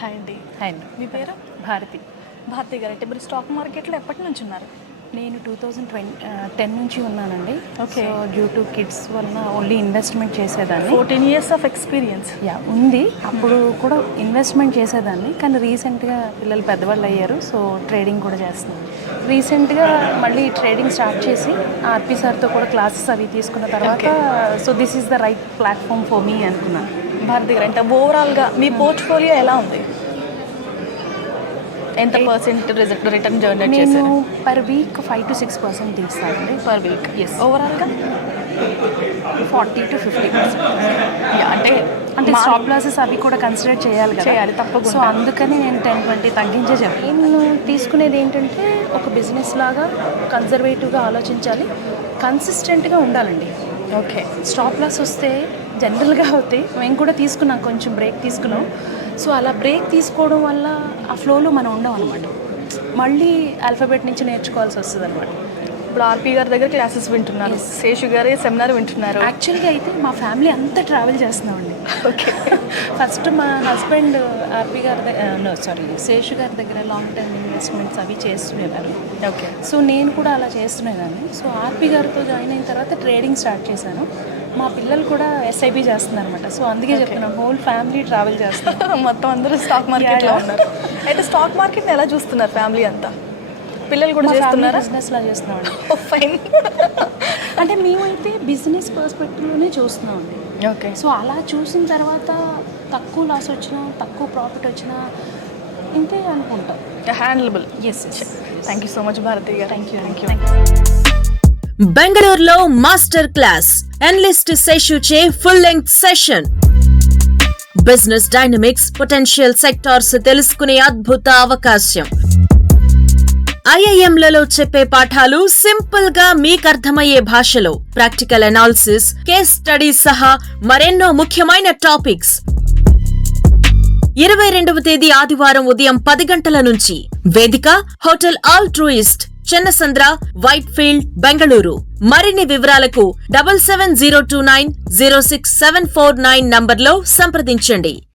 Hi అండి. Hi అండి. మీ పేరు? భారతి. భారతి గారు. అంటే మీరు స్టాక్ మార్కెట్లో ఎప్పటి నుంచి ఉన్నారు? నేను టూ థౌజండ్ ట్వంటీ టెన్ నుంచి ఉన్నానండి. సో డ్యూ టు కిడ్స్ వల్ల ఓన్లీ ఇన్వెస్ట్మెంట్ చేసేదాన్ని. Fourteen years of experience yeah ఉంది. అప్పుడు కూడా ఇన్వెస్ట్మెంట్ చేసేదాన్ని. కానీ రీసెంట్గా పిల్లలు పెద్దవాళ్ళు అయ్యారు. సో ట్రేడింగ్ కూడా చేస్తున్నాను. రీసెంట్గా మళ్ళీ ట్రేడింగ్ స్టార్ట్ చేసి ఆర్పి సార్తో కూడా క్లాసెస్ అవి తీసుకున్న తర్వాత so this is the right platform for me అనుకున్నాను. భారతి గారు అంటే ఓవరాల్గా మీ పోర్ట్ఫోలియో ఎలా ఉంది? ఎంత పర్సెంట్ రిటర్న్ జనరేట్ నేను చేశారు? Per week five to six percent తీస్తానండి. Per week Yes. ఓవరాల్గా ఫార్టీ టు ఫిఫ్టీ పర్సెంట్ అంటే అంటే స్టాప్ లాసెస్ అవి కూడా కన్సిడర్ చేయాలి కదా. చేయాలి, తప్పకుండా. సో అందుకని నేను టెన్ ట్వంటీ తగ్గించే చెప్పాను నేను తీసుకునేది ఏంటంటే ఒక బిజినెస్ లాగా కన్జర్వేటివ్గా ఆలోచించాలి. కన్సిస్టెంట్గా ఉండాలండి. ఓకే స్టాప్ లాస్ వస్తే జనరల్గా అవుతాయి. మేము కూడా తీసుకున్నాం కొంచెం బ్రేక్ తీసుకున్నాం. సో అలా బ్రేక్ తీసుకోవడం వల్ల ఆ ఫ్లోలో మనం ఉండం అనమాట మళ్ళీ ఆల్ఫాబెట్ నుంచి నేర్చుకోవాల్సి వస్తుంది అనమాట ఇప్పుడు ఆర్పి గారి దగ్గర క్లాసెస్ వింటున్నారు. శేషు గారి సెమినార్ వింటున్నారు. యాక్చువల్గా అయితే మా ఫ్యామిలీ అంతా ట్రావెల్ చేస్తున్నామండి. ఓకే ఫస్ట్ మా హస్బెండ్ ఆర్పి గారి దగ్గర సారీ శేషు గారి దగ్గర లాంగ్ టర్మ్ ఇన్వెస్ట్మెంట్స్ అవి చేస్తుండేవారు ఓకే సో నేను కూడా అలా చేస్తునేదాన్ని సో ఆర్పి గారితో జాయిన్ అయిన తర్వాత ట్రేడింగ్ స్టార్ట్ చేశాను. మా పిల్లలు కూడా ఎస్ఐపి చేస్తున్నారు అనమాట సో అందుకే చెప్తున్నాను హోల్ ఫ్యామిలీ ట్రావెల్ చేస్తున్నాం మొత్తం అందరూ స్టాక్ మార్కెట్లో. ఉన్నారు. అయితే స్టాక్ మార్కెట్ని ఎలా చూస్తున్నారు ఫ్యామిలీ అంతా? పిల్లలు కూడా చేస్తున్నారా? బిజినెస్ లా చేస్తున్నామండి. ఫైన్ అంటే మేమైతే బిజినెస్ పర్స్పెక్టివ్లోనే చూస్తున్నామండి. ఓకే. సో అలా చూసిన తర్వాత తక్కువ లాస్ వచ్చినా తక్కువ ప్రాఫిట్ వచ్చినా ఇంతే అనుకుంటాం. Handleable yes yes thank you so much Bharati garu. Thank you thank you బెంగళూరులో master class enlist శేషుచే full length session business dynamics potential sectors తెలుసుకునే అద్భుత అవకాశం. ఐఐఎంలలో చెప్పే పాఠాలు సింపుల్గా మీకర్థమయ్యే భాషలో. ప్రాక్టికల్ అనాలిసిస్ కేస్ స్టడీస్ సహా మరెన్నో ముఖ్యమైన టాపిక్స్. ఇరవై రెండవ తేదీ ఆదివారం ఉదయం పది గంటల నుంచి. వేదిక hotel Altruist Chennasandra Whitefield Bengaluru. మరిన్ని వివరాలకు double seven zero two nine zero six seven four nine నంబర్లో సంప్రదించండి.